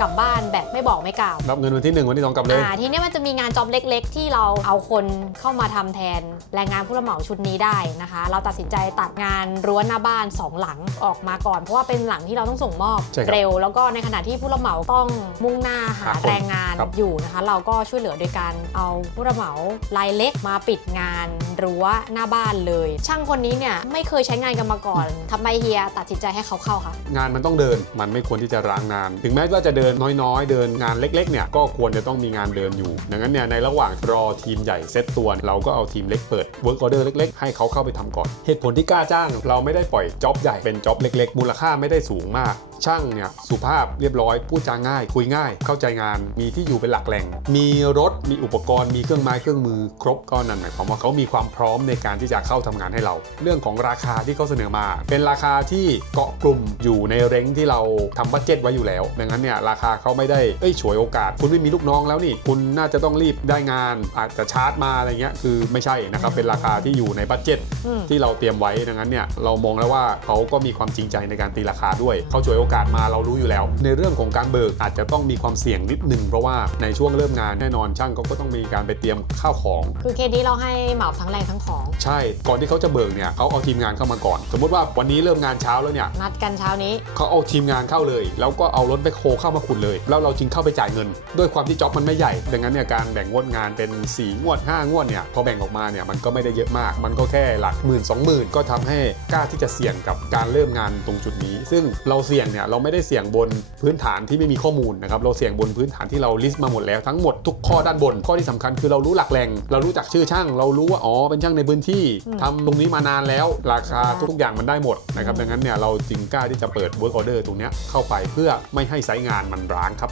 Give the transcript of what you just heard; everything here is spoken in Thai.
กลับบ้านแบบไม่บอกไม่กล่าวรับเงินวันที่หนึ่งวันที่สองกลับเลย อ่าทีเนี้ยมันจะมีงานจ็อบเล็ก ๆ ที่เราเอาคนเข้ามาทำแทนแรงงานผู้รับเหมาชุดนี้ได้นะคะ เราตัดสินใจตัดงานรั้วหน้าบ้าน2หลังออกมาก่อน เพราะว่าเป็นหลังที่เราต้องส่งมอบใช่ครับเร็ว แล้วก็ในขณะที่ผู้รับเหมาต้องมุ่งหน้าหาหาคนแรงงานครับ อยู่นะคะ เราก็ช่วยเหลือโดยการเอาผู้รับเหมารายเล็กมาปิดงานรั้วหน้าบ้านเลย ช่างคนนี้เนี่ยไม่เคยใช้งานกันมาก่อนทำไมเฮียตัดสินใจให้เขาเข้าคะ งานมันต้องเดิน มันไม่ควรที่จะร้างงาน ถึงแม้ว่าจะเดินินน้อยๆ เดินงานเล็กๆเนี่ยก็ควรจะต้องมีงานเดินอยู่ ดังนั้นเนี่ยในระหว่างรอทีมใหญ่เซตตัว เราก็เอาทีมเล็กเปิด work order เล็ก ๆ ให้เขาเข้าไปทำก่อน เหตุผลที่กล้าจ้างเราไม่ได้ปล่อยจ็อบใหญ่เป็นจ็อบเล็ก ๆ มูลค่าไม่ได้สูงมาก ช่างเนี่ยสุภาพเรียบร้อยพูดจาง่าย คุยง่าย เข้าใจงานมีที่อยู่เป็นหลักแหล่ง มีรถมีอุปกรณ์มีเครื่องไม้เครื่องมือครบก็นั่นหมายความว่าเขามีความพร้อมในการที่จะเข้าทำงานให้เรา เรื่องของราคาที่เขาเสนอมา เป็นราคาที่เกาะกลุ่มอยู่ในเร้งที่เราทำบัตเจ็ตไว้อยู่แล้ว ดังนั้นเนี่ยราคาเขาไม่ได้เอ้ยฉวยโอกาส คุณไม่มีลูกน้องแล้วนี่ คุณน่าจะต้องรีบได้งาน อาจจะชาร์จมาอะไรเงี้ยคือไม่ใช่นะครับเป็นราคาที่อยู่ในบัตเจ็ตอืมที่เราเตรียมไว้ดังนั้นเนี่ยเรามองแล้วว่าเขาก็มีความจริงใจในการตีราคาด้วยเขาฉวยโอกาสมาเรารู้อยู่แล้ว ในเรื่องของการเบิกอาจจะต้องมีความเสี่ยงนิดนึงเพราะว่าในช่วงเริ่มงานแน่นอนช่างเขาก็ต้องมีการไปเตรียมข้าวของ คือเคสนี้เราให้เหมาทั้งแรงทั้งของ ใช่ก่อนที่เขาจะเบิกเนี่ยเขาเอาทีมงานเข้ามาก่อน สมมุติว่าวันนี้เริ่มงานเช้าแล้วเนี่ยนัดกันเช้านี้เขาเอาทีมงานเข้าเลย แล้วก็เอารถแบคโฮเข้ามาขุดเลย แล้วเราจึงเข้าไปจ่ายเงิน ด้วยความที่จ็อบมันไม่ใหญ่ดังนั้นเนี่ยการแบ่งงวดงานเป็น4งวด5งวดเนี่ยพอแบ่งออกมาเนี่ยมันก็ไม่ได้เยอะมาก มันก็แค่หลักหมื่นสองหมื่นก็ทำให้กล้าที่จะเสี่ยงกับการเริ่มงานตรงจุดนี้ ซึ่งเราเสี่ยงเนี่ยเราไม่ได้เสี่ยงบนพื้นฐานที่ไม่มีข้อมูลนะครับเราเสี่ยงบนพื้นฐานที่เราลิสต์มาหมดแล้วทั้งหมดทุกข้อด้านบนข้อที่สำคัญคือเรารู้หลักแหล่งเรารู้จักชื่อช่าง เรารู้ว่าอ๋อเป็นช่างในพื้นที่อืมทำตรงนี้มานานแล้ว ราคาทุกๆอย่างมันได้หมดนะครับดังนั้นเนี่ยเราจึงกล้าที่จะเปิด work order ตรงเนี้ยเข้าไปเพื่อไม่ให้ไซต์งานมันร้างครับ